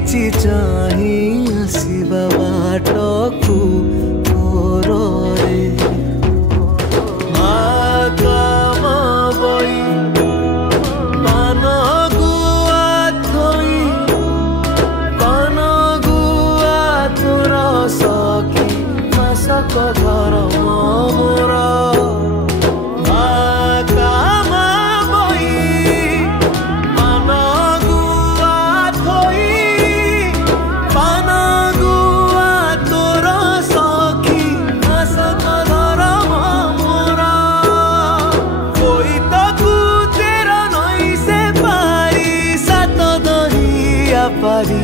देखिछि चाही आसिबा बाटकू रे आकाम बई पान गुआ थई पान गुआ तोर सखी मासक घर मोर आकाम बई पान गुआ थई पान गुआ तोर सखी मासक घर मोर कोई तो तेरा नई से पारी सात दहिया पारी